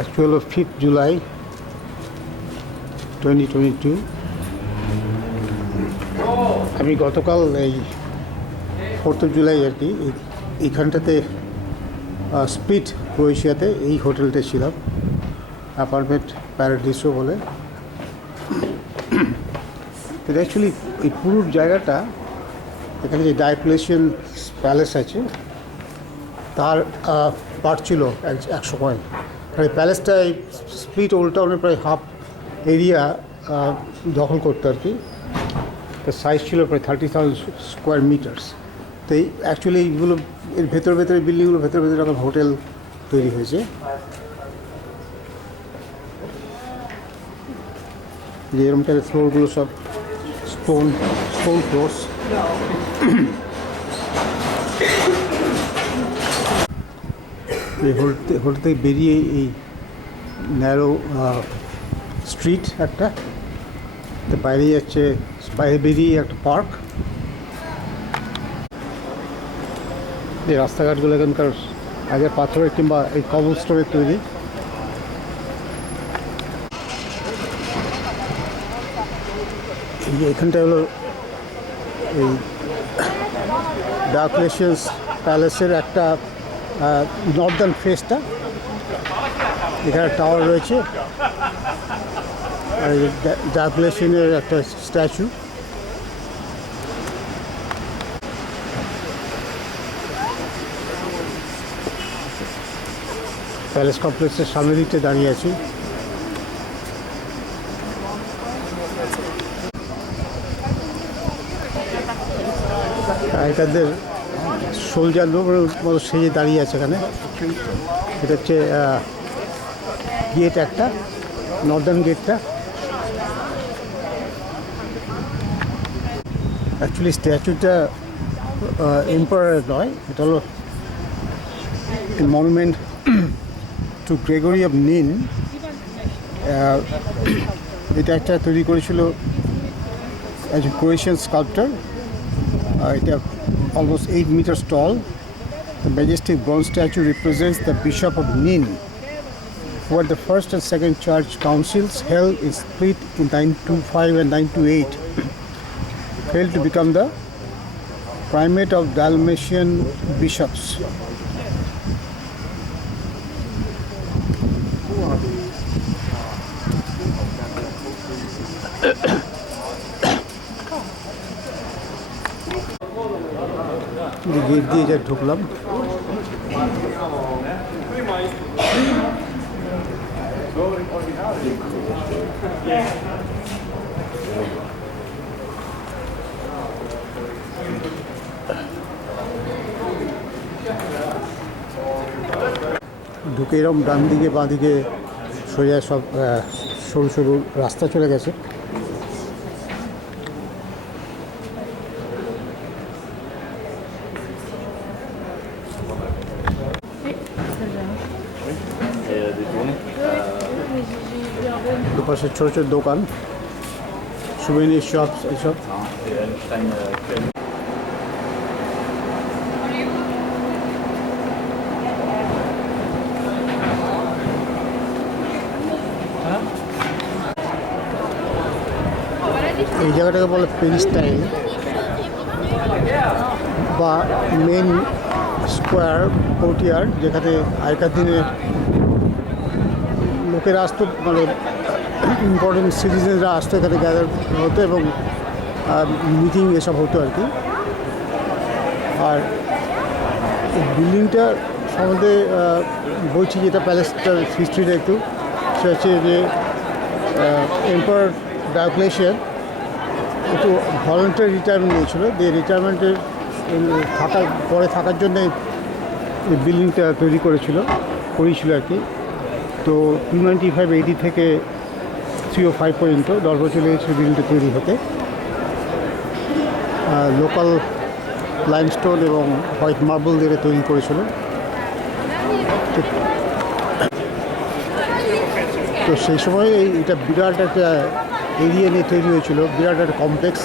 আজকে হলো 5 জুলাই 2022। আমি গতকাল এই 4 জুলাই আর কি এইখানটাতে স্প্লিট ক্রোয়েশিয়াতে এই হোটেলতে ছিলাম, অ্যাপার্টমেন্ট প্যারাডিসো বলে। কিন্তু অ্যাকচুয়ালি এই পুরো জায়গাটা, এখানে যে ডায়োক্লেশিয়ান প্যালেস আছে তার পার্ট ছিল এক সময়। মানে প্যালেসটা এই স্প্লিট ওল্ড টাউনের প্রায় হাফ এরিয়া দখল করতো আর কি। তার সাইজ ছিল প্রায় 30,000 স্কোয়ার মিটার্স। তো এই অ্যাকচুয়ালি এইগুলো এর ভেতরে বিল্ডিংগুলো ভেতরে এখন হোটেল তৈরি হয়েছে। যে এরকম টাইপের ফ্লোরগুলো সব স্টোন ফ্লোরস। এই হোটেল থেকে বেরিয়ে এই ন্যারো স্ট্রিট একটা, তো বাইরে যাচ্ছে, বাইরে বেরিয়ে একটা পার্ক। এই রাস্তাঘাটগুলো এখানকার আগের পাথরের কিংবা এই কবল স্টোনের তৈরি। এখানটায় হলো এই ডায়োক্লেশিয়াস প্যালেসের একটা নর্দার্ন ফেসটা। এখানে টাওয়ার রয়েছে আর ডায়োক্লেশিয়ানের একটা স্ট্যাচু। প্যালেস কমপ্লেক্সের সামনের দিকটা দাঁড়িয়ে আছি। এখানদের সোলজার লোক মতো সেজে দাঁড়িয়ে আছে এখানে। এটা হচ্ছে গেট একটা, নর্দার্ন গেটটা। অ্যাকচুয়ালি স্ট্যাচুটা এম্পারারের নয়, এটা হলো মনুমেন্ট টু গ্রেগরি অফ নিন। এটা একটা তৈরি করেছিল একজন ক্রোয়েশিয়ান স্কাল্পচার। এটা almost 8 meters tall. The majestic bronze statue represents the Bishop of Nin, where the first and second church councils held in Split in 925 and 928 failed to become the primate of Dalmatian bishops. Gate দিয়ে যা ঢুকলাম, ঢুকে এরকম ডান দিকে বাঁ দিকে সোজা সব সরু সরু রাস্তা চলে গেছে। দুপাশে ছোটো ছোটো দোকান, সুভেনির শপ, এইসব। এই জায়গাটাকে বলে পেরিস্টাইল বা মেন স্কোয়ার কোর্টিয়ার্ড, যেখানে আগেকার দিনে লোকেরা আসতো, মানে ইম্পর্টেন্ট সিটিজেনরা আসতো, এখানে গ্যাদার হতো এবং মিটিং এসব হতো আর কি। আর এই বিল্ডিংটা সম্বন্ধে বলছি, যেটা প্যালেসটার হিস্ট্রিটা একটু, সেটা হচ্ছে যে এম্পারার ডায়োক্লেশিয়ান একটু ভলেন্টারি রিটায়ারমেন্ট নিয়েছিল। যে রিটায়ারমেন্টের থাকার জন্য এই বিল্ডিংটা তৈরি করেছিল আর কি। তো 295 AD থেকে 305 পর্যন্ত 10 বছর লেগেছিল বিল্ডিংটা তৈরি হতে। লোকাল লাইমস্টোন এবং হোয়াইট মার্বেল দিয়ে তৈরি করেছিল। তো সেই সময় এটা বিরাট একটা এরিয়া নিয়ে তৈরি হয়েছিল, বিরাট একটা কমপ্লেক্স।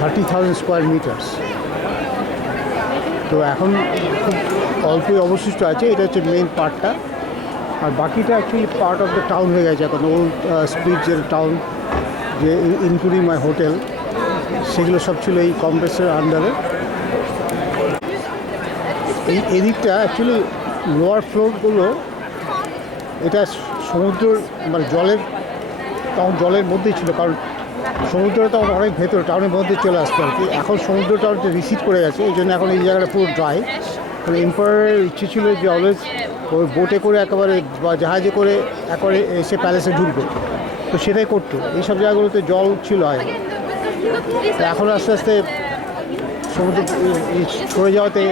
30,000 square metres. তো এখন খুব অল্পই অবশিষ্ট আছে, এটা হচ্ছে মেইন পার্টটা। আর বাকিটা actually part of the town হয়ে গেছে এখন, ওল্ড স্প্লিট যে টাউন, যে ইনক্লুডিং মাই হোটেল, সেগুলো সব ছিল এই কমপ্লেক্সের আন্ডারে। এই এদিকটা অ্যাকচুয়ালি লোয়ার ফ্লোরগুলো, এটা সমুদ্রের মানে জলের, তখন জলের মধ্যেই ছিল, কারণ সমুদ্রটা তখন অনেক ভেতরে টাউনের মধ্যে চলে আসতো আর কি। এখন সমুদ্রটা অনেকটা রিসিড করে গেছে, এই জন্য এখন এই জায়গাটা পুরো ড্রাই। কারণ এম্পায়ারের ইচ্ছে ছিল যে অলওয়েজ ওই বোটে করে একেবারে বা জাহাজে করে একেবারে এসে প্যালেসে ঢুকবে, তো সেটাই করতো। এইসব জায়গাগুলোতে জল ছিল আগে, এখন আস্তে আস্তে সমুদ্র সরে যাওয়াতে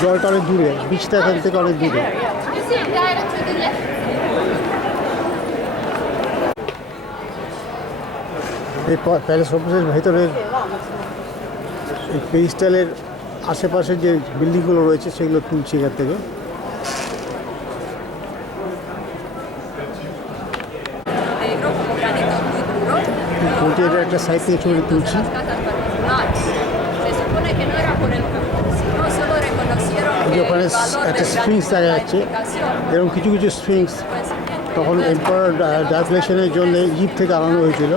জলটা অনেক দূরে, বিচটা এখান থেকে অনেক দূরে। এই প্যালেস অফিসের ভেতরের এই পেরিস্টাইলের আশেপাশে যে বিল্ডিংগুলো রয়েছে সেগুলো তুলছি এখান থেকে। কোর্টের একটা সাইড থেকে ছবি তুলছি। ওখানে একটা স্প্রিংস দেখা যাচ্ছে, এরকম কিছু কিছু স্প্রিংস তখন এম্পায়ার ডায়োক্লেশিয়ানের জন্য ইজিপ্ট থেকে আনানো হয়েছিল।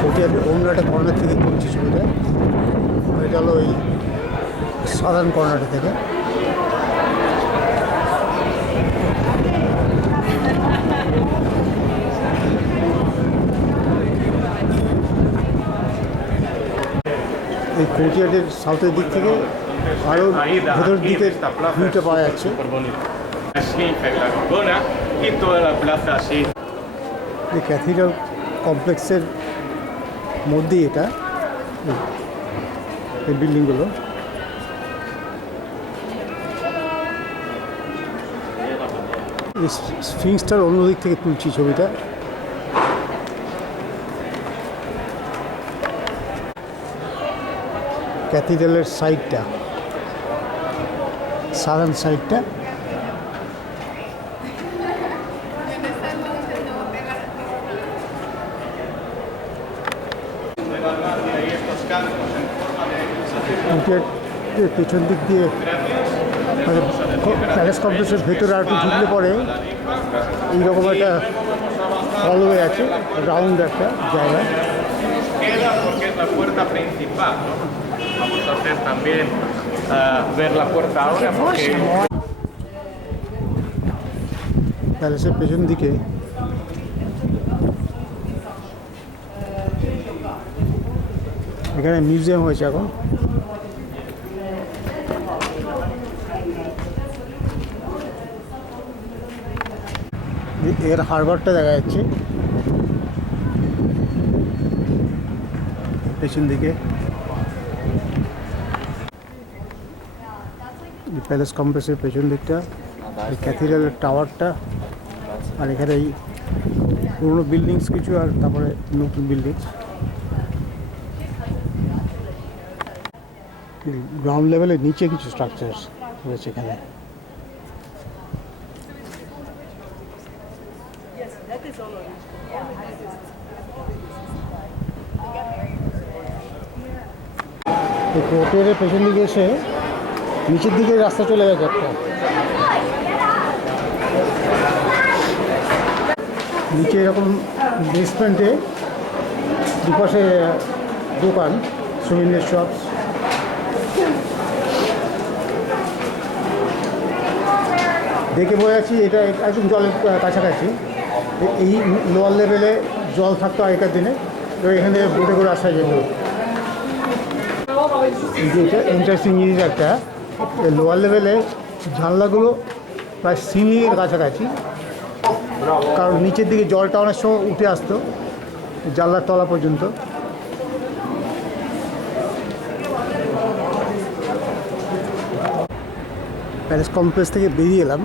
কোর্টের অন্য একটা কর্নার থেকে তুলছি ছবিটা, এটা হলো ওই সাধারণ কর্নারটা থেকে। এই কোর্টিয়ার্ডের সাউথের দিক থেকে আরও ভেতরের দিকে ভিউটা পাওয়া যাচ্ছে। এই ক্যাথিড্রাল কমপ্লেক্সের মধ্যেই এটা, এই বিল্ডিংগুলো। এই স্ফিংসটার অন্যদিক থেকে তুলছি ছবিটা। ক্যাথিড্রালের সাইডটা, সাদার্ন সাইডটা। পেছন দিক দিয়ে মানে প্যালেস কমপ্লেক্সের ভেতরে আর একটু ঢুকলে পরে এইরকম একটা হলওয়ে আছে, রাউন্ড একটা জায়গা। Vamos a hacer también ver la puerta ahora porque প্যালেসের পেছন দিকে এখানে মিউজিয়াম হয়েছে এখন। এর হারবারটা দেখা যাচ্ছে পেছন দিকে। প্যালেস কমপ্লেক্সের পেছন দিকটা, এই ক্যাথিড্রালের টাওয়ারটা, আর এখানে এই পুরোনো বিল্ডিংস কিছু, আর তারপরে নতুন বিল্ডিংস। গ্রাউন্ড লেভেলের নিচে কিছু স্ট্রাকচার রয়েছে এখানে। এই কোর্টের পেছন দিকে এসে নিচের দিকে রাস্তা চলে গেছে একটা, নিচে এরকম বেসমেন্টে দুপাশে দোকান, সুভিনিয়ার শপ। দেখে বোঝা যাচ্ছি এটা একদম জলের কাছাকাছি। এই লোয়ার লেভেলে জল থাকতো আগেকার দিনে, তো এখানে বোটে করে আসা যেত। যেটা ইন্টারেস্টিং জিনিস একটা, লোয়ার লেভেলে জানলাগুলো প্রায় সিলিংয়ের কাছাকাছি, কারণ নিচের দিকে জলটা অনেক সময় উঠে আসতো জানলার তলা পর্যন্ত। প্যালেস কমপ্লেক্স থেকে বেরিয়ে এলাম,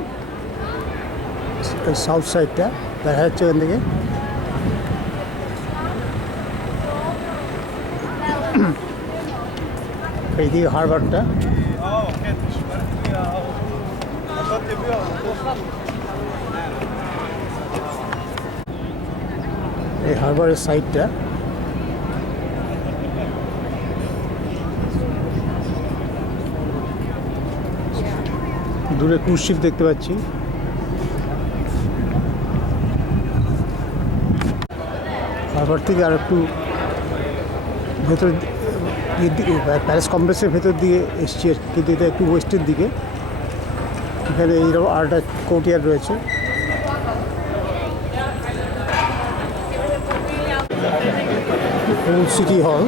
সাউথ সাইডটা দেখা যাচ্ছে ওখান থেকে। এইদিকে হারবারটা। এই হারবারের সাইডটা। দূরে ক্রুজ শিপ দেখতে পাচ্ছি। হারবার থেকে আর একটু ভেতর প্যালেস কমপ্লেক্সের ভেতর দিয়ে এসছি, কিন্তু এটা একটু ওয়েস্টের দিকে। এখানে এইরকম আর একটা কোর্টইয়ার্ড রয়েছে। ওল্ড সিটি হল।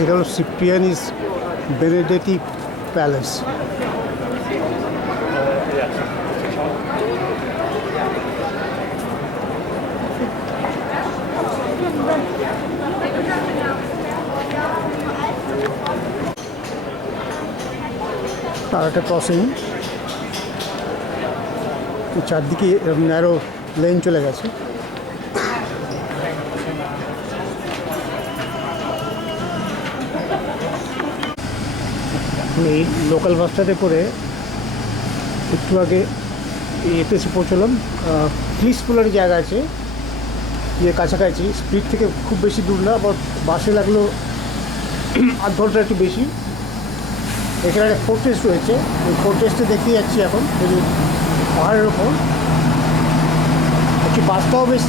এটা হলো সিপ্রিয়ানিস বেনেডেটি প্যালেস। আর একটা ক্রসিং, চারদিকে ন্যারো লেন চলে গেছে। এই লোকাল বাসটাতে করে একটু আগে এতে এসে পৌঁছলাম। ক্লিসপুলের জায়গা আছে ইয়ে কাছাকাছি, স্পিড থেকে খুব বেশি দূর না, আবার বাসে লাগলো আধ ঘন্টা একটু বেশি। এখানে একটা ফোর্ট্রেস রয়েছে, ওই ফোর্ট্রেসটা দেখতে যাচ্ছি এখন পাহাড়ের ওপর। একটু বাসটাও বেশ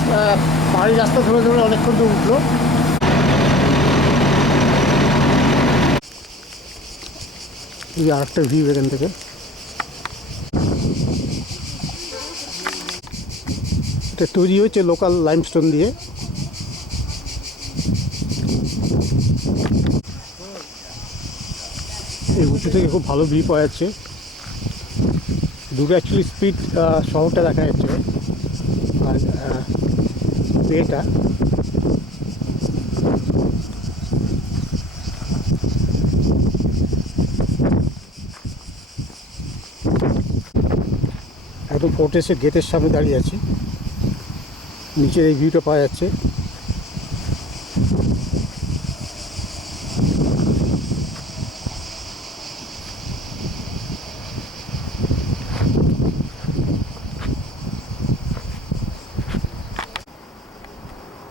পাহাড়ি রাস্তা ধরে ধরে অনেকক্ষণ তো উঠলো। আর একটা ভিউ এখান থেকে। এটা তৈরি হয়েছে লোকাল লাইমস্টোন দিয়ে। এই উঁচু থেকে খুব ভালো ভিউ পাওয়া যাচ্ছে। দূরে অ্যাকচুয়ালি স্পিড শহরটা দেখা যাচ্ছে। আর এটা একদম ফোর্ট্রেসের গেটের সামনে দাঁড়িয়ে আছি, নিচের এই ভিউটা পাওয়া যাচ্ছে।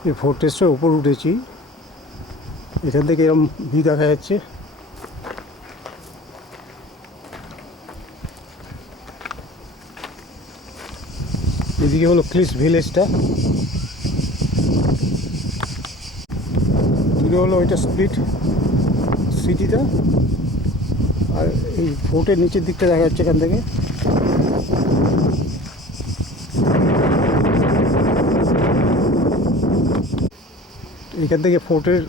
এই ফোর্ট্রেসটার উপর উঠেছি, এখান থেকে এরকম ভিউ দেখা যাচ্ছে। এদিকে হলো ক্লিস ভিলেজটা, দূরে হলো ওইটা স্প্লিট সিটিটা, আর এই ফোর্টের নিচের দিকটা দেখা যাচ্ছে এখান থেকে। এখান থেকে ফোর্টের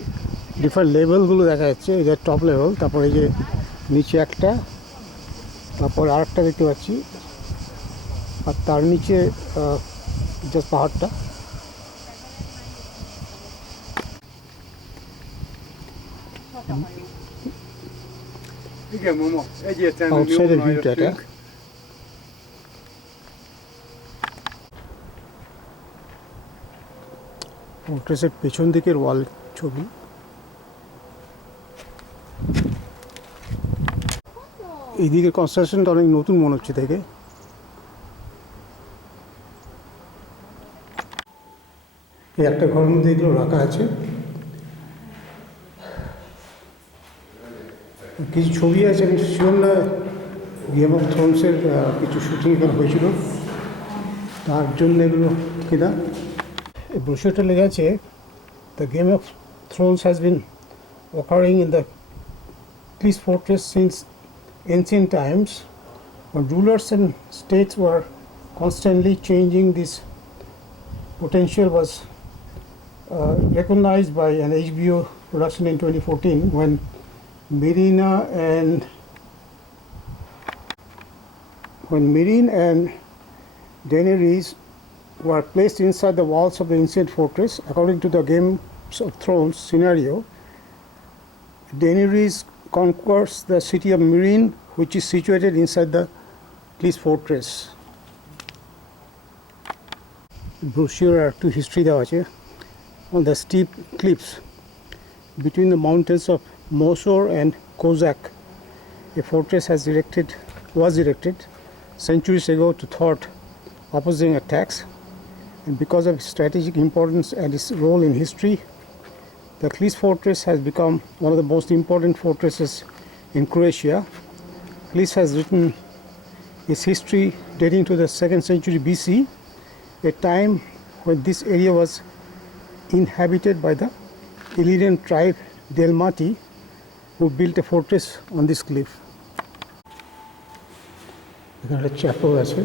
ডিফারেন্ট লেভেলগুলো দেখা যাচ্ছে। এটা টপ লেভেল, তারপর এই যে নিচে একটা, তারপর আর একটা দেখতে পাচ্ছি, আর তার নিচে জাস্ট পাহাড়টা। আউটসাইডের ভিউটা এটা। ফোর্ট্রেসের পেছন দিকের ওয়াল ছবি। এইদিকে কনস্ট্রাকশনটা অনেক নতুন মনে হচ্ছে থেকে। এই একটা ঘরের মধ্যে এগুলো রাখা আছে। কিছু ছবি আছে, আমি শিওর না গেম অফ থ্রোনসের কিছু শুটিং এখানে হয়েছিল, তার জন্য এগুলো কিনা। এই ব্রোশারটা লেখা আছে, the game of Thrones has been occurring in the Clis fortress since ancient times, when rulers and states were constantly changing. This potential was recognized by an HBO production in 2014 when Meereen and Daenerys were placed inside the walls of the ancient fortress. According to the Game of Thrones scenario, Daenerys conquers the city of Meereen, which is situated inside the Cleese fortress. Brochure to history দেওয়া আছে. On the steep cliffs between the mountains of Mosor and Kozak, a fortress was erected centuries ago to thwart opposing attacks, and because of its strategic importance and its role in history, the Cleese fortress has become one of the most important fortresses in Croatia. Cleese has written its history dating to the 2nd century BC, a time when this area was inhabited by the Illyrian tribe Delmati, who built a fortress on this cliff. এখানে একটা chapel আছে.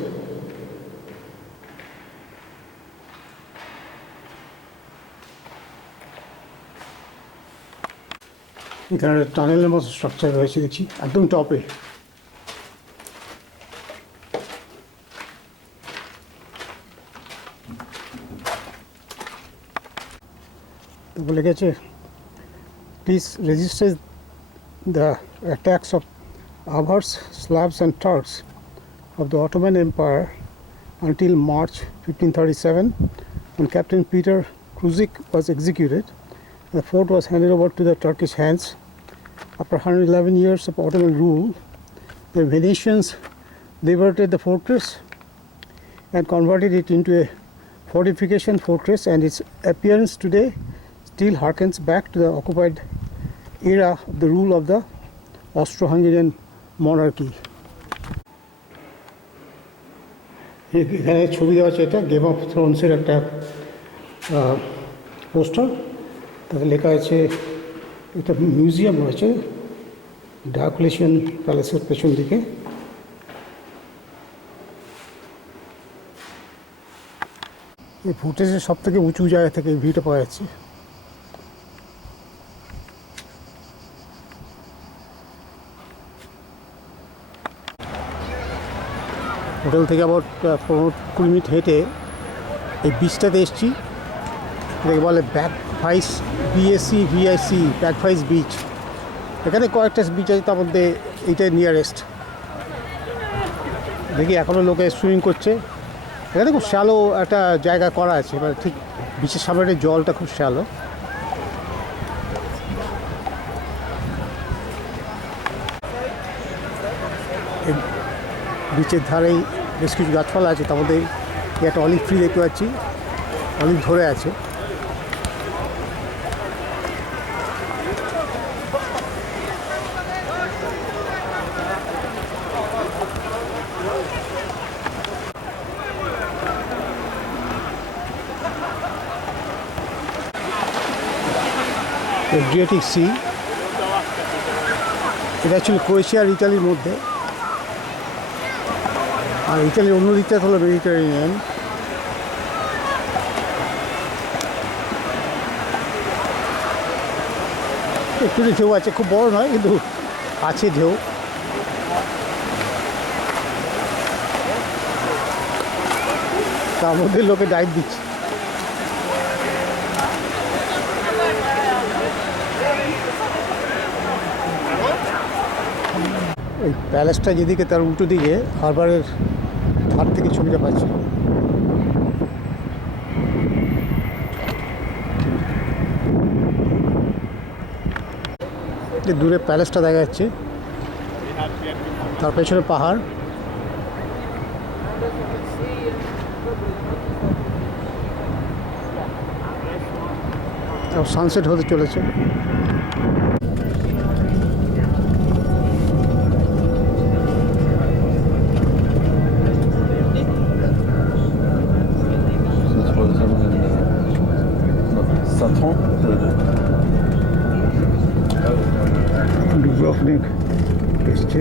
এখানে একটা টানেলের মতো structure রয়েছে দেখছি একদম টপে. তো বলে গেছে Cleese resisted the attacks of Avars, Slavs and Turks of the Ottoman Empire until March 1537, when Captain Peter Kruzik was executed. The fort was handed over to the Turkish hands. After 111 years of Ottoman rule, the Venetians liberated the fortress and converted it into a fortification fortress, and its appearance today still harkens back to the occupied era of the rule of the Austro-Hungarian monarchy. এখানে ছবি দেওয়া আছে, এটা game of থ্রোনসের একটা poster. তাতে লেখা আছে, একটা মিউজিয়াম রয়েছে ডায়োক্লেশিয়ান প্যালেসের পেছন দিকে. এই ফুটেজের সব থেকে উঁচু জায়গা থেকে এই ভিউটা পাওয়া যাচ্ছে. হোটেল থেকে আবার 15-20 মিনিট হেঁটে এই বিচটাতে এসেছি. এটাকে বলে ব্যাকফাইস BAC ব্যাকফাইস বিচ. এখানে কয়েকটা বিচ আছে, তার মধ্যে এইটাই নিয়ারেস্ট. দেখি এখনও লোকে সুইমিং করছে. এখানে খুব শ্যালো একটা জায়গা করা আছে, মানে ঠিক বিচের সামনে জলটা খুব শ্যালো. বিচের ধারেই বেশ কিছু গাছপালা আছে, তার মধ্যে একটা অলিভ ট্রি দেখতে পাচ্ছি, অলিভ ধরে আছে. এড্রিয়াটিক সি, এটা অ্যাকচুয়ালি ক্রোয়েশিয়া আর ইটালির মধ্যে, আর ইটালির অন্য দিকটা হলো মেডিটেরিয়ান. একটু ঢেউ আছে, খুব বড় নয় কিন্তু আছে ঢেউ. তার মধ্যে লোকে ডাইভ দিচ্ছে. এই প্যালেসটা যেদিকে তার উল্টো দিকে হারবারের ধার থেকে ছবিটা পাচ্ছি. দূরে প্যালেসটা দেখা যাচ্ছে, তার পেছনে পাহাড়. সানসেট হতে চলেছে. Dubrovnik এসছে.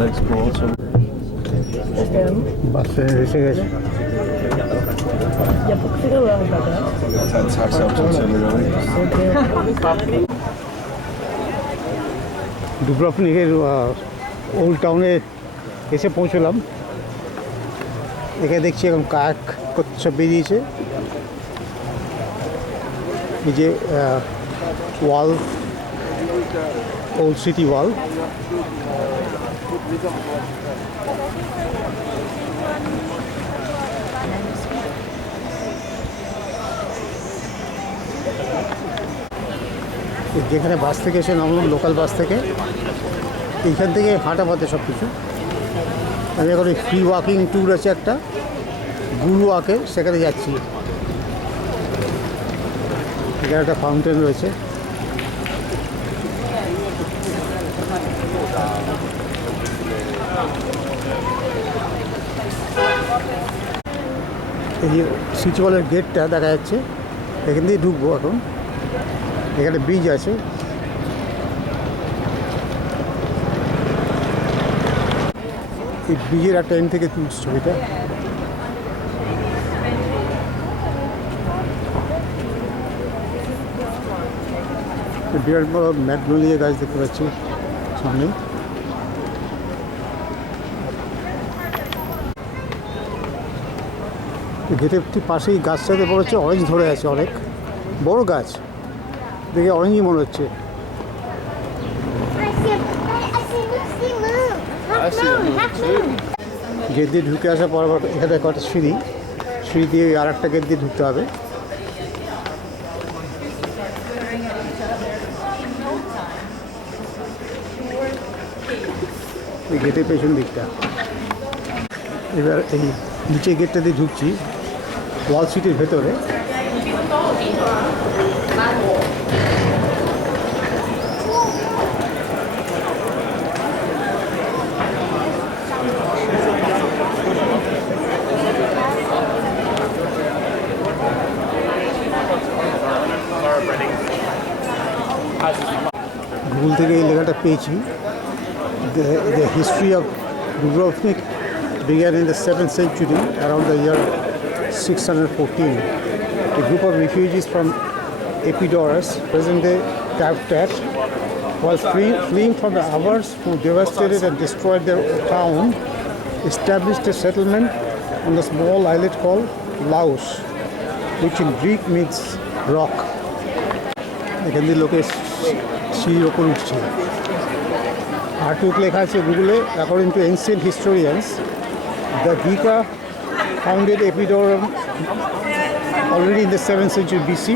let's go also. বাসে এসে গেছে। ডুব্রভনিকের ওল্ড টাউনে এসে পৌঁছলাম। এখানে দেখছি এখন কাক সব বেরিয়েছে। এই যে ওয়াল, ওল্ড সিটি ওয়াল। যেখানে বাস থেকে এসে নামলাম, লোকাল বাস থেকে, এইখান থেকে হাঁটা পথে সব কিছু। আমি এখন ওই ফ্রি ওয়াকিং ট্যুর আছে একটা, গুরু ওয়াকে, সেখানে যাচ্ছি। এখানে একটা ফাউন্টেন রয়েছে। এই যে সিটি ওয়ালের গেটটা দেখা যাচ্ছে, এখান দিয়ে ঢুকবো এখন। এখানে ব্রিজ আছে। এই ব্রিজের একটা এন্ড থেকে তুলছি ছবিটা। বিরাট বড় ম্যাগনোলিয়া গাছ দেখতে পাচ্ছি সামনে। গেটের ঠিক পাশেই গাছটাতে পড়ে হচ্ছে অরেঞ্জ ধরে আছে, অনেক বড় গাছ, দেখে অরেঞ্জই মনে হচ্ছে। গেট দিয়ে ঢুকে আসার পর এখানে একটা সিঁড়ি দিয়ে আর একটা গেট দিয়ে ঢুকতে হবে। এই গেটের পেছন দিকটা। এবার এই নিচে গেটটা দিয়ে ঢুকছি ওয়াল সিটির ভেতরে। গুগল থেকে এই লেখাটা পেয়েছি। The history of Dubrovnik began in the 7th century, around the year 614. A group of refugees from Epidaurus, present-day Tavtat, while fleeing from the Avars who devastated and destroyed their town, established a settlement on the small islet called Laos, which in Greek means rock. এখান দিয়ে লোকে সিঁড়ির ওপর উঠছে। Art book লেখা আছে গুগলে, according to ancient historians, the গিকা founded Epidaurus already in the 7th century BC.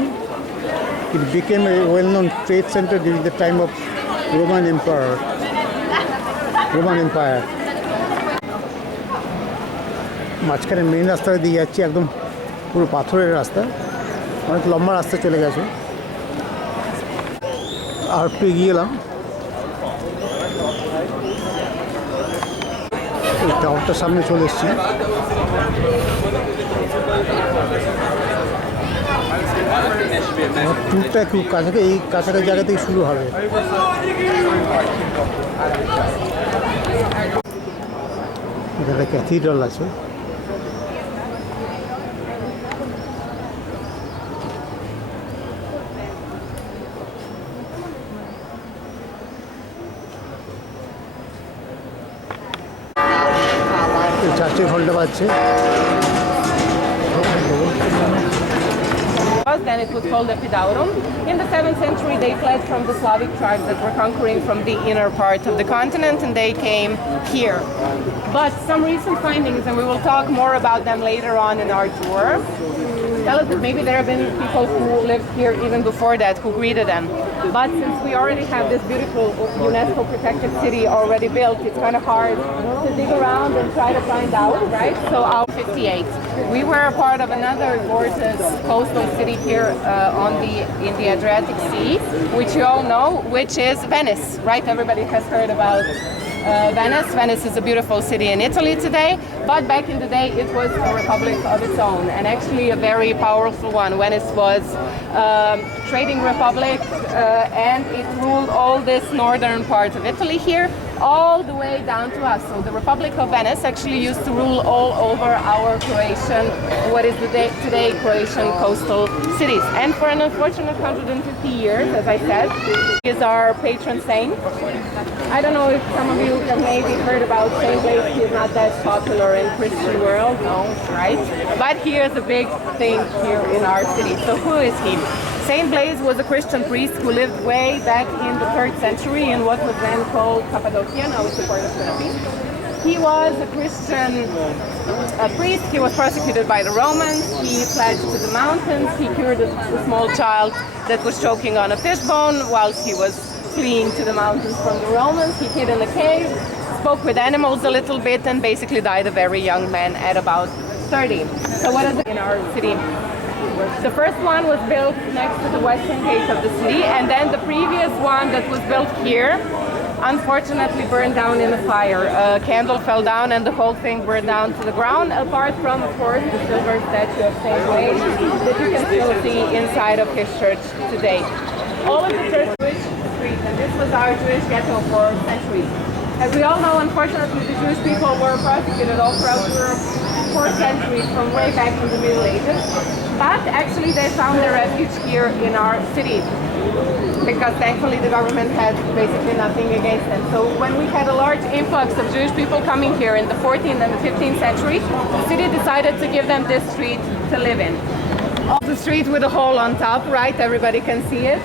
It became a well-known trade center during the time of Roman Empire. মাঝখানে মেন রাস্তায় দিয়ে যাচ্ছি, একদম পুরো পাথরের রাস্তা, অনেক লম্বা রাস্তা চলে গেছে। আর একটু এগিয়ে এলাম, এই টাওয়ারটার সামনে চলে এসেছি। আমার ট্যুরটা একটু এই কাছাকাছি জায়গা থেকে শুরু হবে। এখানে ক্যাথিড্রাল আছে। চার্চের ঘন্টা বাজছে। Then it was called Epidaurum. In the 7th century, they fled from the Slavic tribes that were conquering from the inner part of the continent, and they came here. But some recent findings, and we will talk more about them later on in our tour, tell us that maybe there have been people who lived here even before that who greeted them. But since we already have this beautiful UNESCO protected city already built, it's kind of hard to dig around and try to find out, right? So our 58. We were a part of another gorgeous coastal city here in the Adriatic Sea, which you all know, which is Venice, right? Everybody has heard about Venice. Venice is a beautiful city in Italy today, but back in the day it was a republic of its own, and actually a very powerful one. Venice was a trading republic, and it ruled all this northern part of Italy here. all the way down to us. So the Republic of Venice actually used to rule all over our Croatian, what is today Croatian coastal cities. And for an unfortunate 150 years, as I said, he is our patron saint. I don't know if some of you have maybe heard about Saint Blaise. He is not that popular in Christian world, no, right? But he is a big thing here in our city. So who is he? Saint Blaise was a Christian priest who lived way back in the 3rd century in what was then called Cappadocia, now it's a part of Turkey. He was a Christian priest. He was persecuted by the Romans. He fled to the mountains. He cured a small child that was choking on a fishbone whilst he was fleeing to the mountains from the Romans. He hid in a cave, spoke with animals a little bit, and basically died a very young man at about 30. So what is it in our city? The first one was built next to the western gate of the city, and then the previous one that was built here unfortunately burned down in a fire. A candle fell down and the whole thing burned down to the ground, apart from, of course, the silver statue of Saint Blaise that you can still see inside of his church today. All of the church Jewish streets, and this was our Jewish ghetto for centuries. As we all know, unfortunately, the Jewish people were persecuted all throughout Europe for centuries, from way back in the Middle Ages. But actually, they found their refuge here in our city, because thankfully the government had basically nothing against them. So when we had a large influx of Jewish people coming here in the 14th and the 15th century, the city decided to give them this street to live in. The street with a hole on top, right? Everybody can see it.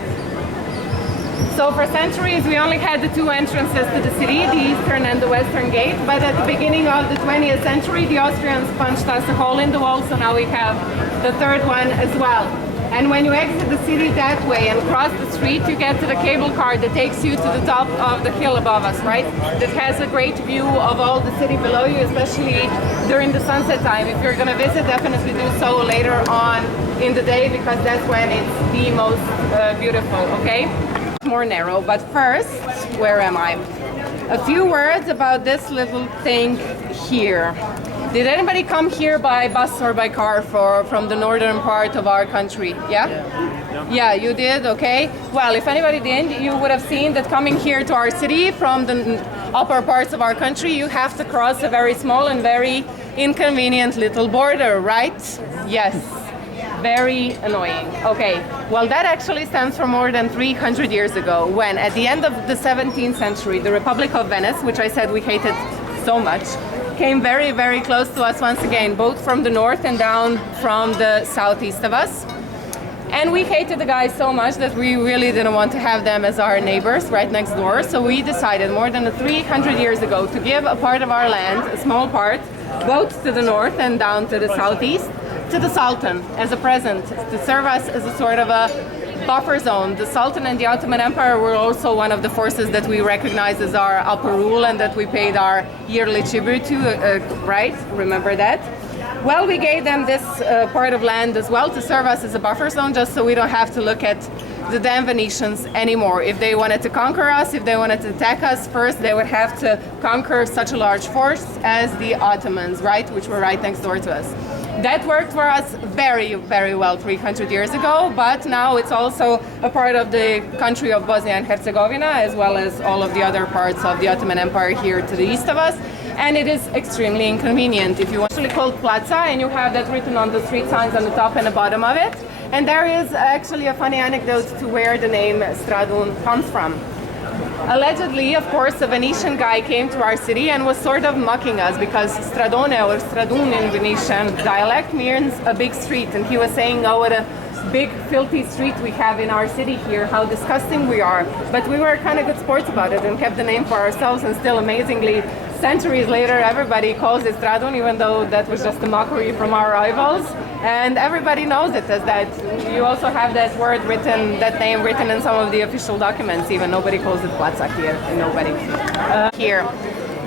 So for centuries, we only had the two entrances to the city, the eastern and the western gate. But at the beginning of the 20th century, the Austrians punched us a hole in the wall, so now we have the third one as well. And when you exit the city that way and cross the street, you get to the cable car that takes you to the top of the hill above us, right? That has a great view of all the city below you, especially during the sunset time. If you're going to visit, definitely do so later on in the day, because that's when it's the most beautiful, okay? More narrow, but first, where am I? A few words about this little thing here. Did anybody come here by bus or by car from the northern part of our country? Yeah? Yeah, you did? Okay. Well, if anybody didn't, you would have seen that coming here to our city from the upper parts of our country, you have to cross a very small and very inconvenient little border, right? Yes. Very annoying. Okay, well, that actually stems from more than 300 years ago, when at the end of the 17th century, the Republic of Venice, which I said we hated so much, came very, very close to us once again, both from the north and down from the southeast of us. And we hated the guys so much that we really didn't want to have them as our neighbors right next door. So we decided more than 300 years ago to give a part of our land, a small part, both to the north and down to the southeast, to the Sultan as a present, to serve us as a sort of a buffer zone. The Sultan and the Ottoman Empire were also one of the forces that we recognize as our upper rule and that we paid our yearly tribute to, right? Remember that? Well, we gave them this part of land as well to serve us as a buffer zone, just so we don't have to look at the damn Venetians anymore. If they wanted to conquer us, if they wanted to attack us first, they would have to conquer such a large force as the Ottomans, right? Which were right next door to us. That worked for us very, very well 300 years ago, but now it's also a part of the country of Bosnia and Herzegovina, as well as all of the other parts of the Ottoman Empire here to the east of us. And it is extremely inconvenient. If you actually called Plaza, and you have that written on the street signs on the top and the bottom of it. And there is actually a funny anecdote to where the name Stradun comes from. Allegedly, of course, a Venetian guy came to our city and was sort of mocking us, because Stradone or Stradun in Venetian dialect means a big street. And he was saying, oh, what a big filthy street we have in our city here, how disgusting we are. But we were kind of good sports about it and kept the name for ourselves, and still amazingly, centuries later, everybody calls it Stradun, even though that was just a mockery from our rivals. And everybody knows it as that. You also have that word written, that name written in some of the official documents, even. Nobody calls it Plaza here, nobody. Here.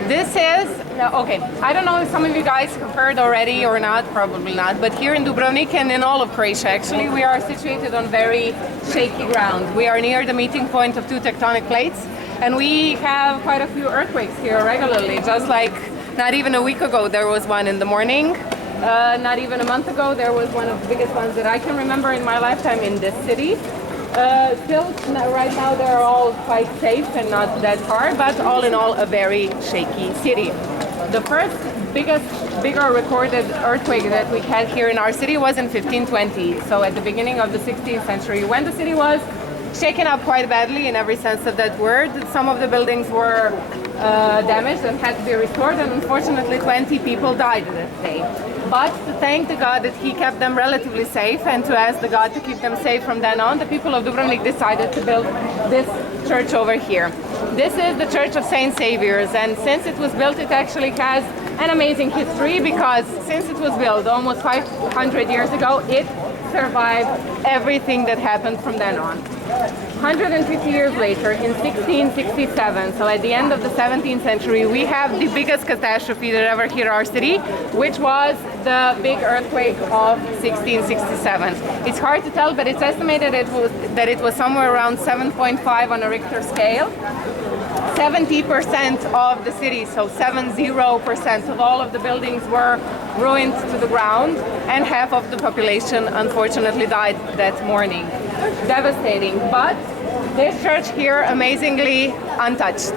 This is, okay, I don't know if some of you guys have heard already or not, probably not, but here in Dubrovnik and in all of Croatia, actually, we are situated on very shaky ground. We are near the meeting point of two tectonic plates, and we have quite a few earthquakes here regularly. Just like not even a week ago, there was one in the morning. Not even a month ago, there was one of the biggest ones that I can remember in my lifetime in this city. Still, right now they're all quite safe and not that far, but all in all, a very shaky city. The first bigger recorded earthquake that we had here in our city was in 1520, so at the beginning of the 16th century, when the city was shaken up quite badly in every sense of that word. Some of the buildings were damaged and had to be restored, and unfortunately 20 people died that day. But to thank the God that he kept them relatively safe, and to ask the God to keep them safe from then on, the people of Dubrovnik decided to build this church over here. This is the Church of Saint Saviour's, and since it was built, it actually has an amazing history, because since it was built almost 500 years ago, it survived everything that happened from then on. 150 years later, in 1667, so at the end of the 17th century, we have the biggest catastrophe that ever hit our city, which was the big earthquake of 1667. It's hard to tell, but it's estimated that it was somewhere around 7.5 on a Richter scale. 70% of the city, so 70% of all of the buildings were ruined to the ground, and half of the population unfortunately died that morning. Devastating, but this church here amazingly untouched.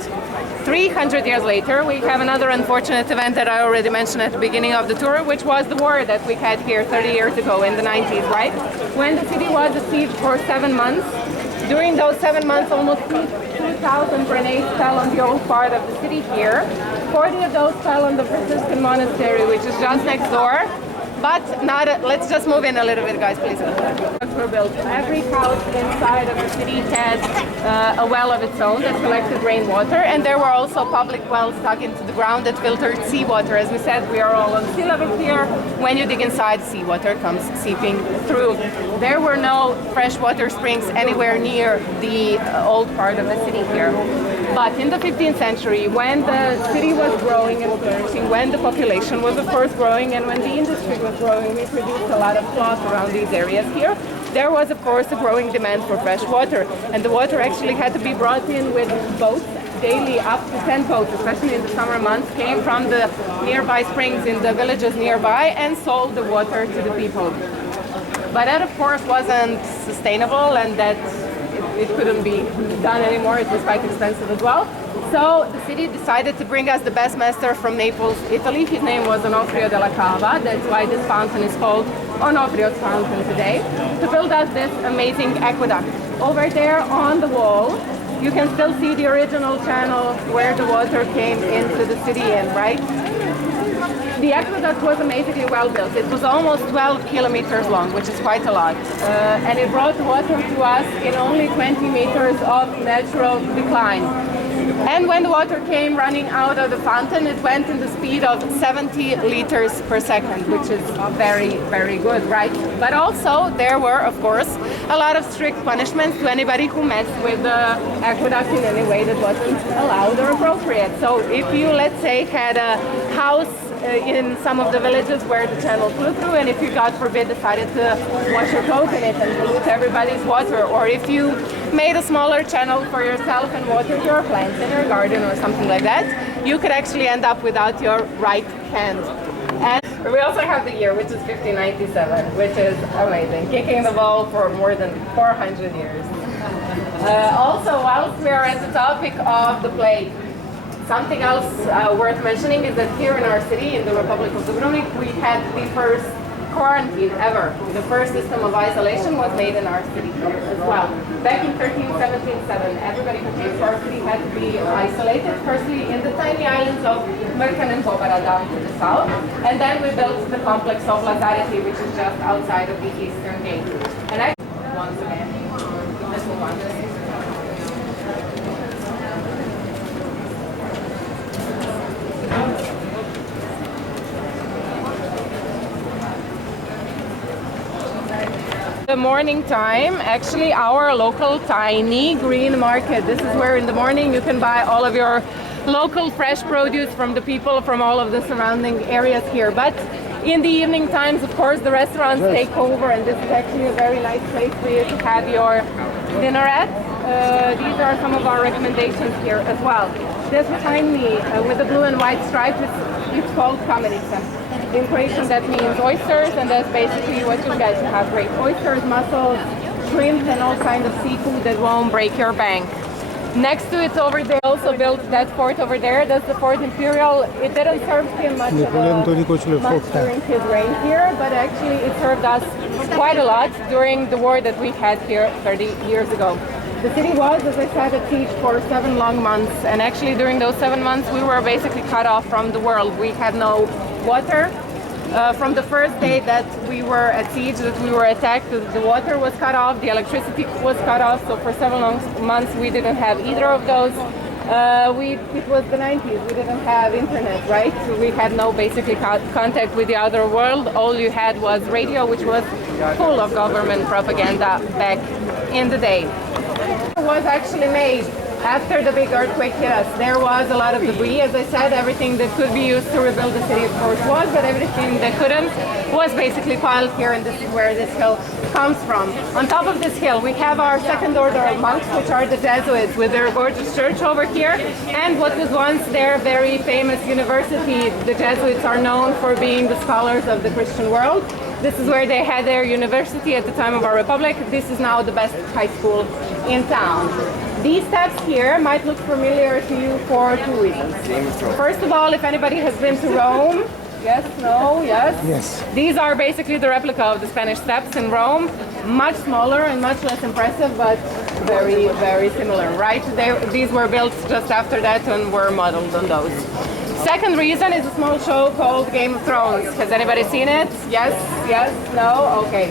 300 years later, we have another unfortunate event that I already mentioned at the beginning of the tour, which was the war that we had here 30 years ago in the 90s, right? When the city was besieged for 7 months. During those 7 months, almost 2,000 grenades fell on the old part of the city here. 40 of those fell on the Franciscan monastery, which is just next door. But let's just move in a little bit, guys, please. Were built. Every house inside of the city had a well of its own that collected rainwater, and there were also public wells dug into the ground that filtered seawater. As we said, we are all on sea level here. When you dig inside, seawater comes seeping through. There were no freshwater springs anywhere near the old part of the city here. But in the 15th century, when the city was growing and flourishing, when the population was of course growing, and when the industry was growing, we produced a lot of cloth around these areas here. There was of course a growing demand for fresh water, and the water actually had to be brought in with boats daily. Up to 10 boats, especially in the summer months, came from the nearby springs in the villages nearby and sold the water to the people. But that of course wasn't sustainable, and that it couldn't be done anymore. It was quite expensive as well. So the city decided to bring us the best master from Naples, Italy. His name was Onofrio della Cava. That's why this fountain is called Onofrio's fountain today, to build us this amazing aqueduct. Over there on the wall, you can still see the original channel where the water came into the city in, right? The aqueduct was amazingly well built. It was almost 12 kilometers long, which is quite a lot. And it brought water to us in only 20 meters of natural decline. And when the water came running out of the fountain, it went in the speed of 70 liters per second, which is very, very good, right? But also there were, of course, a lot of strict punishments to anybody who messed with the aqueduct in any way that wasn't allowed or appropriate. So if you, let's say, had a house in some of the villages where the channel flew through, and if you, God forbid, decided to wash your clothes in it and pollute everybody's water, or if you made a smaller channel for yourself and watered your plants in your garden or something like that, you could actually end up without your right hand. And we also have the year, which is 1597, which is amazing, kicking the ball for more than 400 years. Also, whilst we are at the topic of the plague, something else worth mentioning is that here in our city, in the Republic of Dubrovnik, we had the first quarantine ever. The first system of isolation was made in our city here as well. Back in 1377, everybody who came to our city had to be isolated, firstly in the tiny islands of Balkan and Balkan down to the south, and then we built the complex of Lazareti, which is just outside of the eastern gate. And once again, let's move on. The morning time, actually our local tiny green market. This is where in the morning you can buy all of your local fresh produce from the people from all of the surrounding areas here. But in the evening times, of course, the restaurants take over, and this is actually a very nice place for you to have your dinner at. These are some of our recommendations here as well. This behind me with the blue and white stripes, it's called kamerica. In Croatian that means oysters, and that's basically what you get. You have great oysters, mussels, shrimp and all kinds of seafood that won't break your bank. Next to it over there, also built that fort over there. That's the Fort Imperial. It didn't serve him much, much during his reign here, but actually it served us quite a lot during the war that we had here 30 years ago. The city was, as I said, at siege for 7 long months, and actually during those 7 months we were basically cut off from the world. We had no water. From the first day that we were at siege, that we were attacked, the water was cut off, the electricity was cut off, so for 7 long months we didn't have either of those. It was the 90s, we didn't have internet, right? So we had no basically contact with the outer world. All you had was radio, which was full of government propaganda back in the day. It was actually made after the big earthquake hit us. There was a lot of debris, as I said. Everything that could be used to rebuild the city, of course, was, but everything that couldn't was basically piled here, and this is where this hill comes from. On top of this hill, we have our second order of monks, which are the Jesuits, with their gorgeous church over here, and what was once their very famous university. The Jesuits are known for being the scholars of the Christian world. This is where they had their university at the time of our republic. This is now the best high school in town. These steps here might look familiar to you for 2 reasons. First of all, if anybody has been to Rome, yes, no, yes? Yes. These are basically the replica of the Spanish steps in Rome, much smaller and much less impressive, but very, very similar, right? These were built just after that and were modeled on those. Second reason is a small show called Game of Thrones. Has anybody seen it? Yes, yes, no, okay.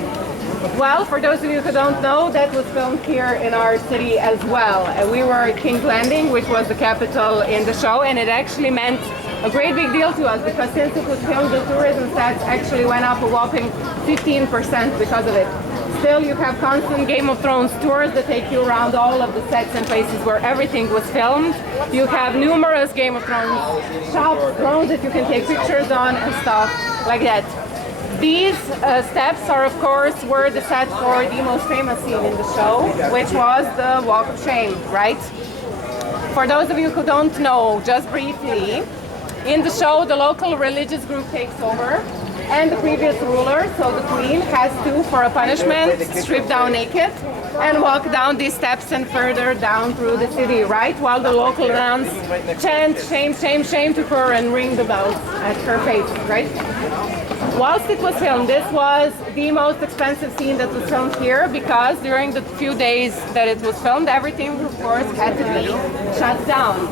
Well, for those of you who don't know, that was filmed here in our city as well. We were at King's Landing, which was the capital in the show, and it actually meant a great big deal to us because since it was filmed, the tourism stats actually went up a whopping 15% because of it. Still, you have constant Game of Thrones tours that take you around all of the sets and places where everything was filmed. You have numerous Game of Thrones shops, drones that you can take pictures on and stuff like that. These steps are, of course, were the set for the most famous scene in the show, which was the Walk of Shame, right? For those of you who don't know, just briefly, in the show, the local religious group takes over, and the previous ruler, so the queen, has to, for a punishment, strip down naked and walk down these steps and further down through the city, right? While the local nuns chant shame, shame, shame to her and ring the bells at her face, right? Whilst it was filmed, this was the most expensive scene that was filmed here because during the few days that it was filmed, everything, of course, had to be shut down.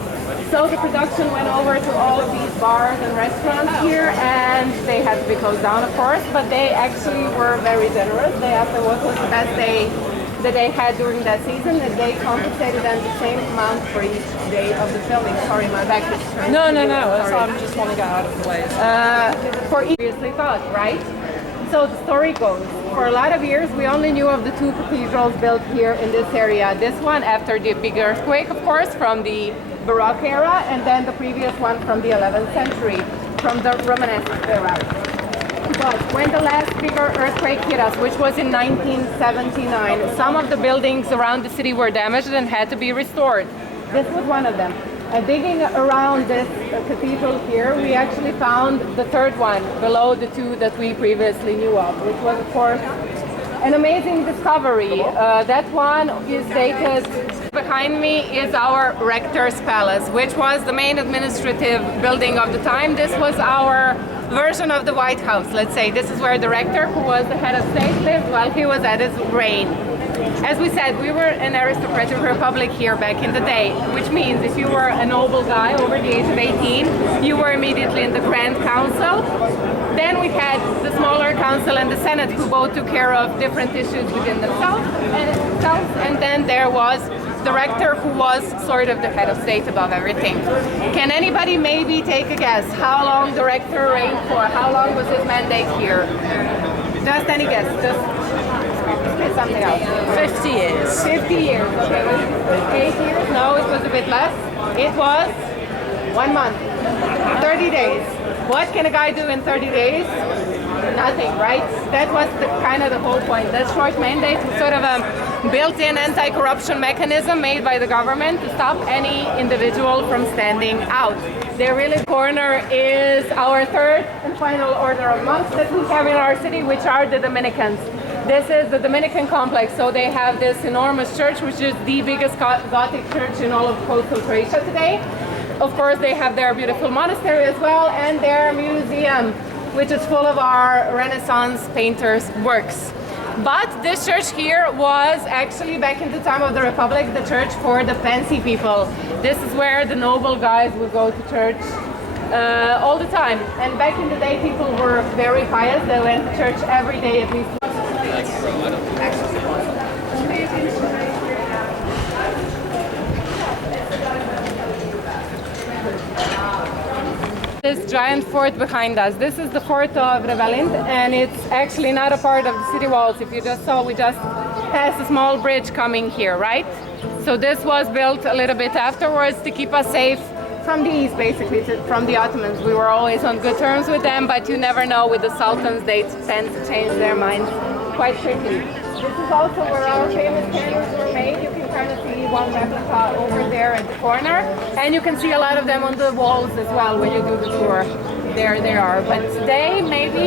So the production went over to all of these bars and restaurants here, and they had to be closed down, of course, but they actually were very generous. They asked them what was the best day that they had during that season, and they compensated them the same amount for each day of the filming. Sorry, my back is turned. No. I just want to get out of the way. For each, previously thought, right? So the story goes, for a lot of years, we only knew of the 2 cathedrals built here in this area. This one after the big earthquake, of course, from the Baroque era, and then the previous one from the 11th century, from the Romanesque era. But when the last bigger earthquake hit us, which was in 1979, some of the buildings around the city were damaged and had to be restored. This was one of them. Digging around this cathedral here, we actually found the third one below the 2 that we previously knew of, which was, of course, an amazing discovery. That one is dated. Behind me is our rector's palace, which was the main administrative building of the time. This was our version of the White House, let's say. This is where the rector, who was the head of state, lived while he was at his reign. As we said, we were an aristocratic republic here back in the day, which means if you were a noble guy over the age of 18, you were immediately in the Grand Council. Then we had the smaller council and the Senate, who both took care of different issues within themselves, and then there was the rector, who was sort of the head of state above everything. Can anybody maybe take a guess how long the rector reigned for? How long was his mandate here? Just any guess. Just say something else. 50 years. 50 years. Okay, was it 8 years? No, it was a bit less. It was 1 month. 30 days. What can a guy do in 30 days? Nothing, right? That was kind of the whole point. That short mandate was sort of a built-in anti-corruption mechanism made by the government to stop any individual from standing out. There really corner is our third and final order of monks that we have in our city, which are the Dominicans. This is the Dominican complex, so they have this enormous church, which is the biggest Gothic church in all of coastal Croatia today. Of course, they have their beautiful monastery as well, and their museum, which is full of our Renaissance painters' works. But this church here was actually, back in the time of the Republic, the church for the fancy people. This is where the noble guys would go to church all the time. And back in the day, people were very pious. They went to church every day at least. This giant fort behind us. This is the fort of Revelint, and it's actually not a part of the city walls. If you just saw, we just passed a small bridge coming here, right? So this was built a little bit afterwards to keep us safe from the east, basically, from the Ottomans. We were always on good terms with them, but you never know, with the sultans, they tend to change their minds quite quickly. This is also where our famous candles were made. You can kind of see one replica over there at the corner, and you can see a lot of them on the walls as well when you do the tour. There they are. But today, maybe,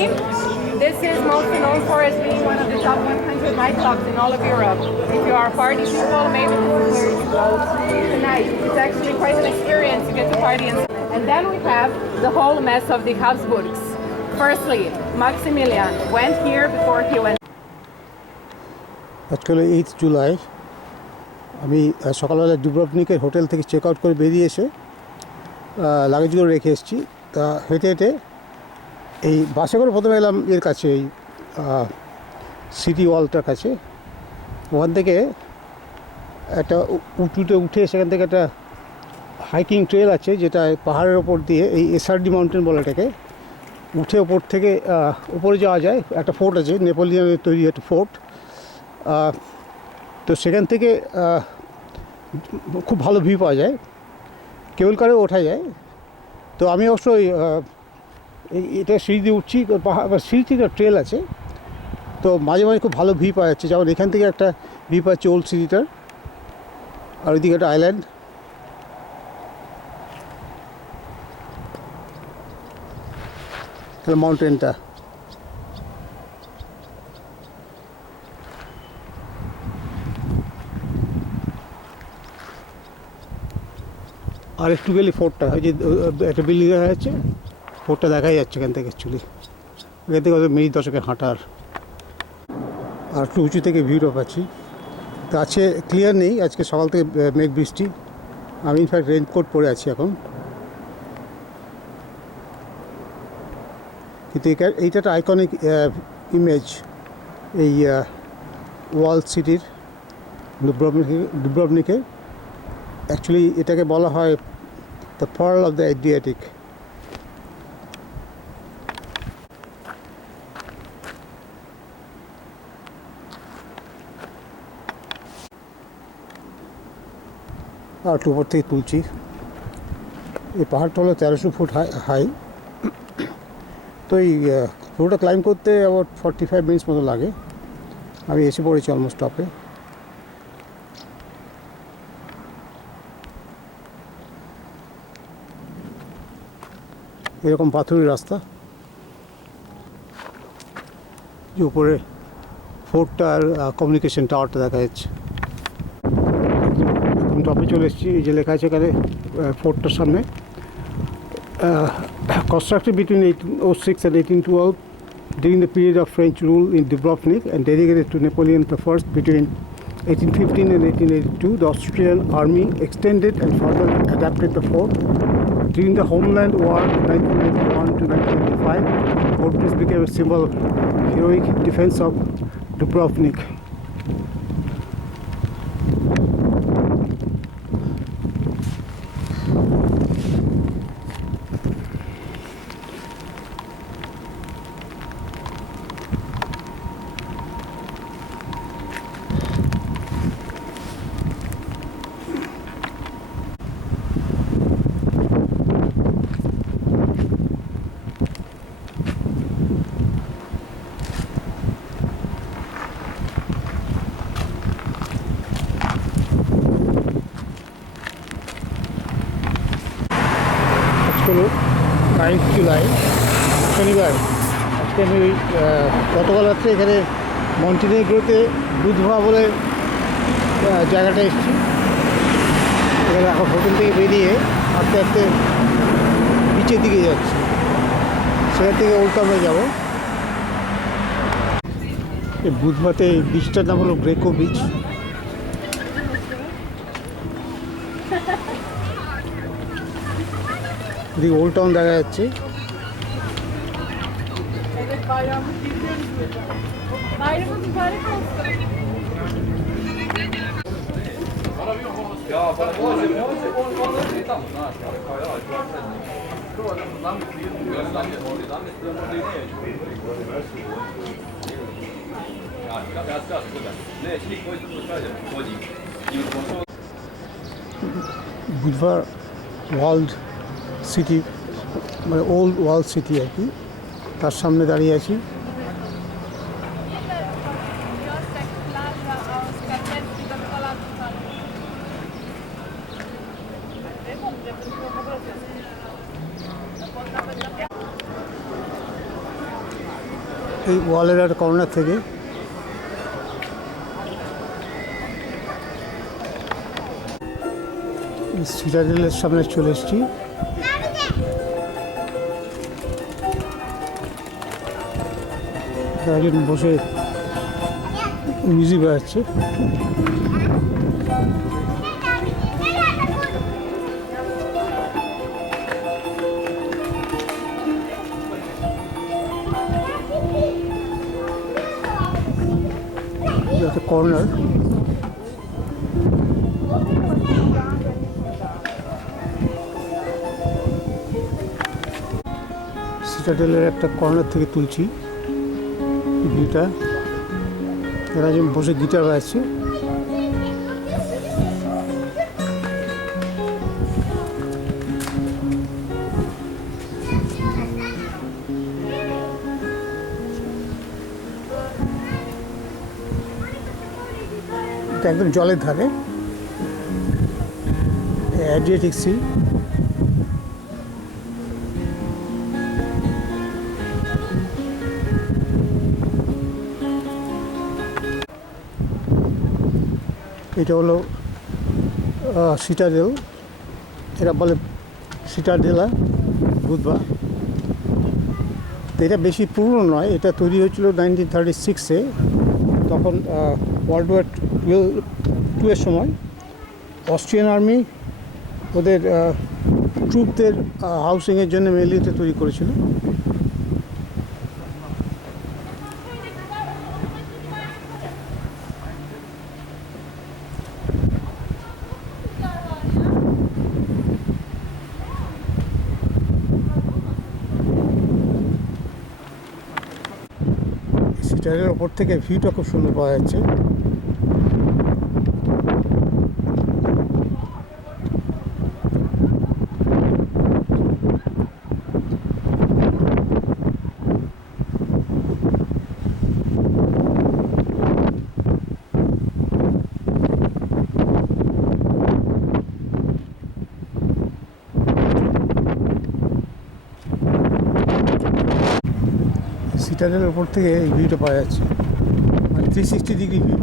this is mostly known for as being one of the top 100 nightclubs in all of Europe. If you are a party people, maybe this is where you go tonight. It's actually quite an experience to get to party. And then we have the whole mess of the Habsburgs. Firstly, Maximilian went here before he went. আজকাল 8 জুলাই আমি সকালবেলা ডুব্রভনিকের hotel থেকে check out করে বেরিয়ে এসে লাগেজগুলো রেখে এসেছি। তা হেঁটে হেঁটে এই বাসে করে প্রথমে এলাম এর কাছে, এই সিটি ওয়ালটার কাছে। ওখান থেকে একটা উঁচুতে উঠে সেখান থেকে একটা হাইকিং ট্রেল আছে, যেটা পাহাড়ের ওপর দিয়ে, এই এসআরডি মাউন্টেন বলে এটাকে, উঠে ওপর থেকে উপরে যাওয়া যায়। একটা ফোর্ট আছে, নেপোলিয়নের তৈরি একটা ফোর্ট। তো সেখান থেকে খুব ভালো ভিউ পাওয়া যায়, কেবল কারে ওঠা যায়। তো আমি অবশ্যই এটা সিঁড়ি দিয়ে উঠছি, পাহাড় সিঁড়ি থেকে ট্রেল আছে, তো মাঝে মাঝে খুব ভালো ভিউ পাওয়া যাচ্ছে। যেমন এখান থেকে একটা ভিউ পাচ্ছে ওল্ড সিটিটার, আর ওইদিকে একটা আইল্যান্ড। তাহলে মাউন্টেনটা আর একটু গেলে ফোর্টটা, ওই যে একটা বিল্ডিং দেখা যাচ্ছে, ফোর্টটা দেখাই যাচ্ছে এখান থেকে। অ্যাকচুয়ালি এখান থেকে হয়তো মিনিট 10 হাঁটার। আর একটু উঁচু থেকে ভিউটা পাচ্ছি। তো আছে ক্লিয়ার নেই, আজকে সকাল থেকে মেঘ বৃষ্টি। আমি ইনফ্যাক্ট রেইনকোট পরে আছি এখন। কিন্তু এইটা একটা আইকনিক ইমেজ এই ওয়াল সিটির, ডুব্রভনিকের। অ্যাকচুয়ালি এটাকে বলা হয় the pearl of the Adriatic. আর একটু উপর থেকে তুলছি। এই পাহাড়টা হলো 1300 ফুট হাই। তো এই পুরোটা ক্লাইম্ব করতে অ্যাবাউট 45 মিনিটস মতো লাগে। আমি এসে পড়েছি অলমোস্ট টপে। এরকম পাথরের রাস্তা, যে উপরে ফোর্টটা আর কমিউনিকেশন টাওয়ারটা দেখা যাচ্ছে। এখন টপে চলে এসেছি। এই যে লেখা আছে এখানে ফোর্টটার সামনে, constructed between 1806 and 1812 during the period of French rule in Dubrovnik and dedicated to Napoleon I between 1815 and 1882. The Austrian army extended and further adapted the fort. During the Homeland War 1991 to 1995, the fortress became a symbol of heroic defense of Dubrovnik. হলো 9 জুলাই শনিবার। আজকে আমি গতকাল রাত্রে এখানে মন্টিনেগ্রোতে বুধবা বলে জায়গাটা এসেছি। এখানে এখন হোটেল থেকে বেরিয়ে আস্তে আস্তে বিচের দিকে যাচ্ছি, সেখান থেকে ওল্ড টাউনে যাবো। এই বুধবাতে এই বিচটার নাম হলো গ্রেকো বিচ। এদিকে ওল্ড টাউন দেখা যাচ্ছে। বুধবার ওয়ার্ল্ড সিটি, মানে ওল্ড ওয়ার্ল্ড সিটি আর কি, তার সামনে দাঁড়িয়ে আছি। এই ওয়ালের একটা কর্নার থেকে সিটাডেলের সামনে চলে এসেছি। একজন বসে মিউজিক বাজাচ্ছে। একটা কর্নার, সিটাডেলের একটা কর্নার থেকে তুলছি ভিউটা। এরা যেমন বসে গিটার বাজাচ্ছে। এটা একদম জলের ধারে, অ্যাড্রিয়াটিক সি। এটা হলো সিটাডেল, এরা বলে সিটাডেলা বুধবা। এটা বেশি পুরনো নয়, এটা তৈরি হয়েছিল 1936-এ। তখন ওয়ার্ল্ড ওয়ার টু এর সময় অস্ট্রিয়ান আর্মি ওদের ট্রুপদের হাউসিংয়ের জন্য মেনলি এটা তৈরি করেছিল। সিটারের ওপর থেকে ভিউটা খুব সুন্দর পাওয়া যাচ্ছে। সিটারের ওপর থেকে এই ভিউটা পাওয়া যাচ্ছে, মানে 360 degree view.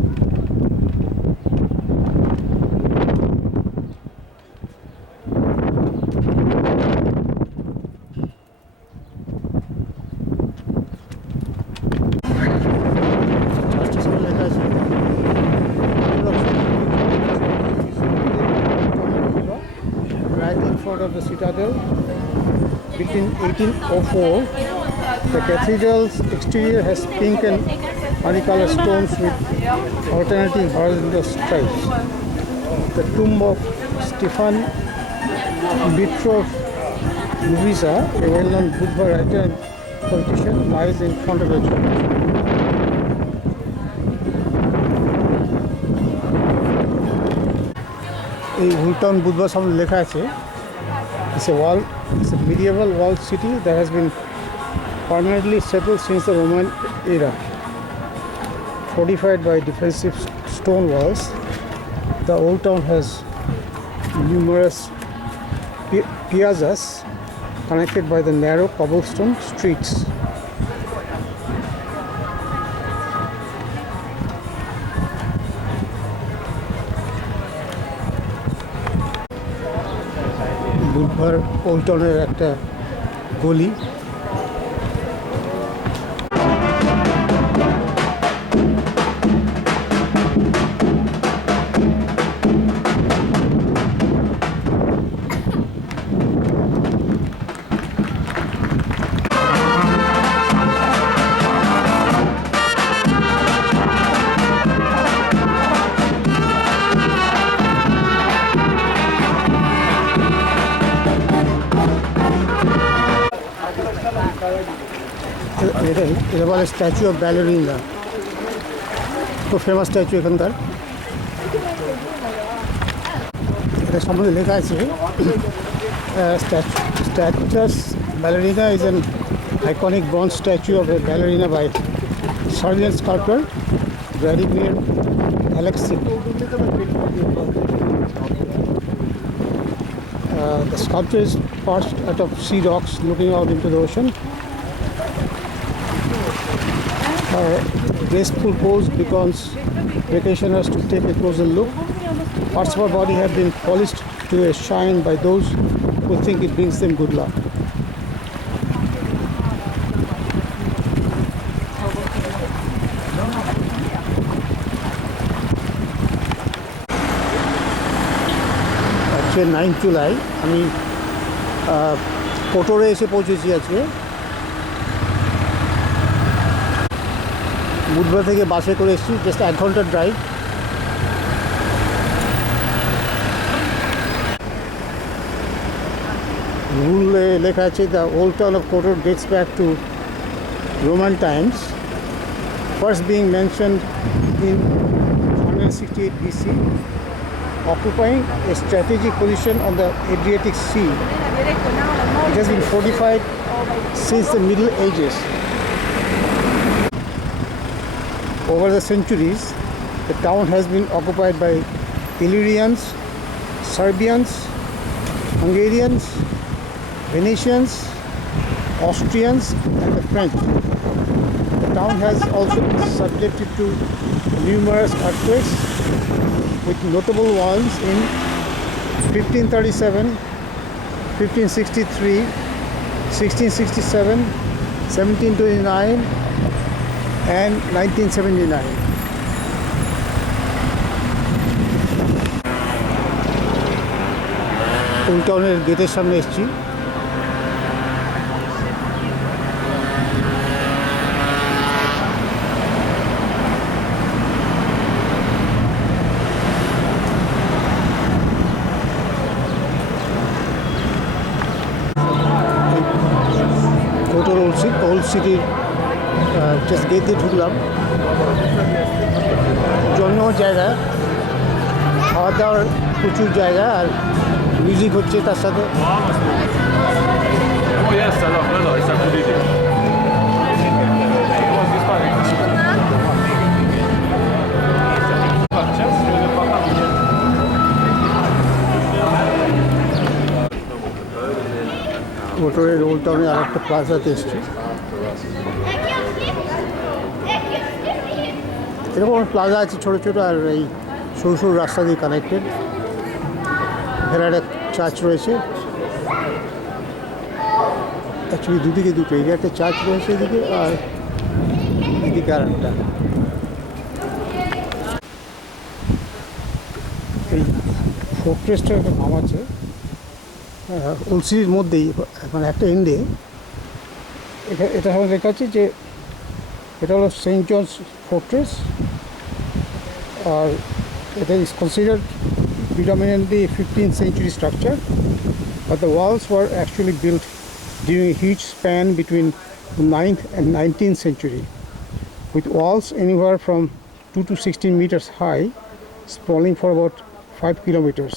Right in front of the citadel, built in 1804. The cathedral's exterior has pink and honey-colored stones with alternating horizontal stripes. The tomb of Stefan Mitrov Luisa, a well-known Budva writer and politician, lies in front of the church. এই old town বুধবার সামনে লেখা আছে, it's a medieval walled city that has been permanently settled since the Roman era. Fortified by defensive stone walls, the old town has numerous piazzas connected by the narrow cobblestone streets. এবার old টাউনের একটা গলি। এটা বলে statue of ballerina, খুব famous statue এখানকার। এটা সম্বন্ধে লেখা আছে statues ballerina is an iconic bronze statue of a ballerina by Serbian sculpture Vladimir Aleksic. The sculpture is perched atop sea rocks looking out into the ocean. Her graceful pose beckons vacationers to take a closer look. Parts of her body have been polished to a shine by those who think it brings them good luck. আজকে 9 জুলাই, আমি কোটরে এসে পৌঁছেছি আজকে। বুধবার থেকে বাসে করে এসেছি, জাস্ট 1 ঘন্টার ড্রাইভ। রুলে লেখা আছে the old town of Kotor dates back to Roman Times, first being mentioned in 168 BC, occupying a strategic position on the Adriatic Sea. It has been fortified since the Middle Ages. Over the centuries, the town has been occupied by Illyrians, Serbians, Hungarians, Venetians, Austrians, and the French. The town has also been subjected to numerous earthquakes, with notable ones in 1537, 1563, 1667, 1729, and 1979. Old টাউনের গেটের সামনে এসেছি। কোটর old সিটির just get দিয়ে ঢুকলাম। জন্মানোর জায়গা, খাওয়া দাওয়ার প্রচুর জায়গা, আর মিউজিক হচ্ছে তার সাথে। কোটরের ওল্ড টাউনে আর একটা প্লাজাতে এসছি। এরকম প্লাজা আছে ছোটো ছোটো, আর এই সরু সরু রাস্তা দিয়ে কানেক্টেড। এখানে একটা চার্চ রয়েছে, অ্যাকচুয়ালি দুদিকে দুটো, এদিকে একটা চার্চ রয়েছে এদিকে, আর এদিকে আর একটা। এই ফোর্ট্রেসটার একটা নাম আছে ওল্ড সিটির মধ্যেই, মানে একটা এন্ডে। এটা লেখা আছে যে এটা হলো সেন্ট জনস ফোর্ট্রেস, আর এটা is considered predominantly 15th century structure, but the walls were actually built during a huge span between the 9th and 19th century, with walls anywhere from 2 to 16 meters high, sprawling for about 5 kilometers.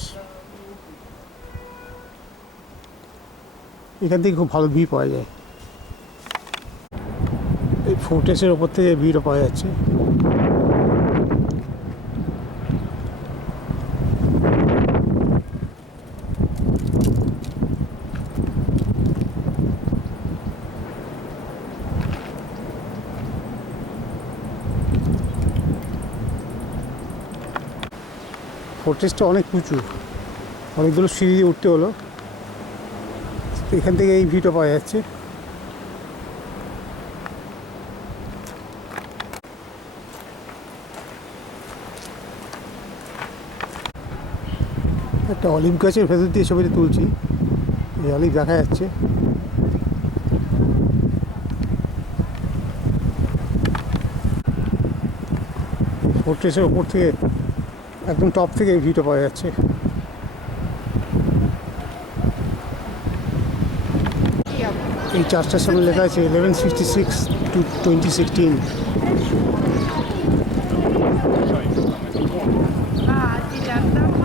এখান থেকে খুব ভালো view পাওয়া যায়। এই ফোর্ট্রেসের ওপর থেকে ভিউটা পাওয়া যাচ্ছে। ফোর্ট্রেসটা অনেক উঁচু, অনেকগুলো সিঁড়ি দিয়ে উঠতে হলো। তো এখান থেকে এই ভিউটা পাওয়া যাচ্ছে। একটা অলিভ গাছের ভেতর দিয়ে ছবিটা তুলছি, এই অলিভ দেখা যাচ্ছে। ফোর্ট্রেসের ওপর থেকে একদম টপ থেকে এই ভিউটা পাওয়া যাচ্ছে। এই চার্চটার সামনে লেখা আছে 1166 to 2016। Ah, sì, certo.